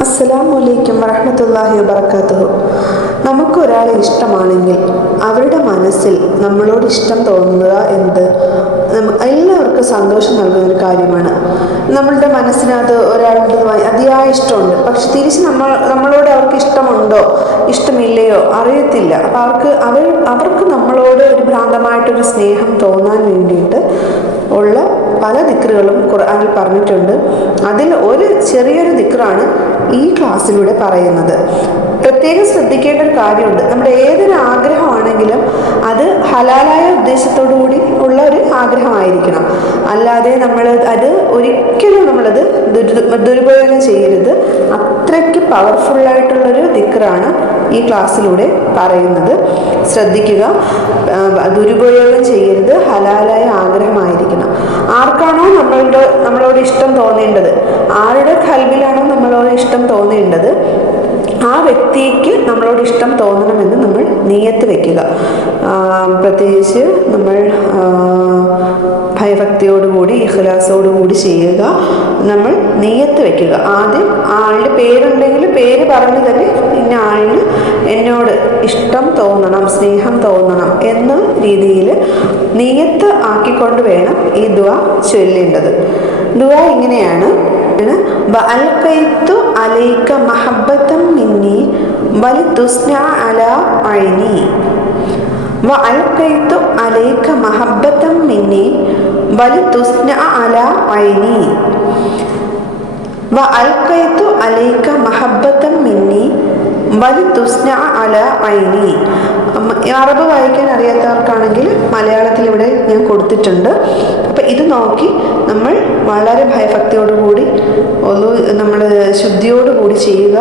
അസ്സലാമു അലൈക്കും വറഹ്മത്തുള്ളാഹി വബറകാതുഹു. നമുക്കൊരാളെ ഇഷ്ടമാണെങ്കിൽ അവരുടെ മനസ്സിൽ നമ്മളോട് ഇഷ്ടം തോന്നുക എന്നത് എല്ലാവർക്കും സന്തോഷം നൽകുന്ന ഒരു കാര്യമാണ്. നമ്മളുടെ മനസ്സിനകത്ത് ഒരാളുടെ അതിയായ ഇഷ്ടമുണ്ട്. പക്ഷെ തിരിച്ച് നമ്മൾ നമ്മളോട് അവർക്ക് ഇഷ്ടമുണ്ടോ? ഇഷ്ടമില്ലയോ? അറിയത്തില്ല. അപ്പം അവർക്ക് അവർ അവർക്ക് നമ്മളോട് ഒരു ഭ്രാന്തമായിട്ടൊരു സ്നേഹം തോന്നാൻ ഉള്ള പല ദിക്റുകളും ഖുർആാനിൽ പറഞ്ഞിട്ടുണ്ട്. അതിൽ ഒരു ചെറിയൊരു ദിക്റാണ് ഈ ക്ലാസ്സിലൂടെ പറയുന്നത്. പ്രത്യേകം ശ്രദ്ധിക്കേണ്ട ഒരു കാര്യമുണ്ട്. നമ്മുടെ ഏതൊരു ആഗ്രഹമാണെങ്കിലും അത് ഹലാലായ ഉദ്ദേശത്തോടു കൂടി ഉള്ള ഒരു ആഗ്രഹമായിരിക്കണം. അല്ലാതെ നമ്മൾ അത് ഒരിക്കലും നമ്മളത് ദുരു ദുരുപയോഗം ചെയ്യരുത്. അത്രയ്ക്ക് പവർഫുള്ളായിട്ടുള്ളൊരു ദിക്കറാണ് ഈ ക്ലാസ്സിലൂടെ പറയുന്നത്. ശ്രദ്ധിക്കുക. ദുരുപയോഗം ചെയ്യരുത് ഹലാലായ ആഗ്രഹമായിരിക്കണം ആർക്കാണോ നമ്മളുടെ നമ്മളോട് ഇഷ്ടം തോന്നേണ്ടത്. ആരുടെ കൽവിലാണോ നമ്മളോട് ഇഷ്ടം തോന്നേണ്ടത് ആ വ്യക്തിക്ക് നമ്മളോട് ഇഷ്ടം തോന്നണമെന്ന് നമ്മൾ നീയത്ത് വെക്കുക. പ്രത്യേകിച്ച് നമ്മൾ ഭയഭക്തിയോടുകൂടി ഇഹ്ലാസോടുകൂടി ചെയ്യുക. നമ്മൾ നീയത്ത് വെക്കുക. ആദ്യം ആളുടെ പേരുണ്ടെങ്കിൽ പേര് പറഞ്ഞു തന്നെ ഇന്ന ആളിന് എന്നോട് ഇഷ്ടം തോന്നണം സ്നേഹം തോന്നണം എന്ന രീതിയിൽ നീയത്ത് ആക്കിക്കൊണ്ട് വേണം ഈ ദ്വ ചൊല്ലേണ്ടത്. ദുവ ഇങ്ങനെയാണ്. അലാ വലിതുസ്ന അലാ വലിതുസ്ന അലാ അറബ് വായിക്കാൻ അറിയാത്തവർക്കാണെങ്കിൽ മലയാളത്തിൽ ഇവിടെ ഞാൻ കൊടുത്തിട്ടുണ്ട്. അപ്പം ഇത് നോക്കി നമ്മൾ വളരെ ഭയഭക്തിയോടുകൂടി ഒന്ന് നമ്മൾ ശുദ്ധിയോടുകൂടി ചെയ്യുക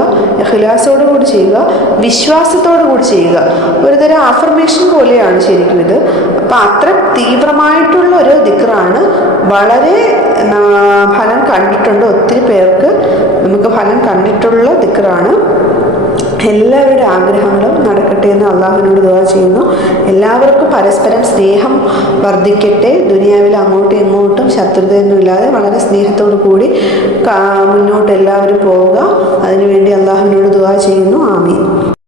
ഹിലാസോടുകൂടി ചെയ്യുക വിശ്വാസത്തോടു കൂടി ചെയ്യുക. ഒരുതരം ആഫർമേഷൻ പോലെയാണ് ശരിക്കും ഇത്. അപ്പം അത്ര തീവ്രമായിട്ടുള്ള ഒരു ദിക്റാണ്. വളരെ ഫലം കണ്ടിട്ടുണ്ട്. ഒത്തിരി പേർക്ക് നമുക്ക് ഫലം കണ്ടിട്ടുള്ള ദിക്റാണ്. എല്ലാവരുടെ ആഗ്രഹങ്ങളും നടക്കട്ടെ എന്ന് അള്ളാഹുവിനോട് ദുവാ ചെയ്യുന്നു. എല്ലാവർക്കും പരസ്പരം സ്നേഹം വർദ്ധിക്കട്ടെ. ദുനിയാവിൽ അങ്ങോട്ടും ഇങ്ങോട്ടും ശത്രുതയൊന്നുമില്ലാതെ വളരെ സ്നേഹത്തോടു കൂടി മുന്നോട്ട് എല്ലാവരും പോവുക. അതിനുവേണ്ടി ആമീൻ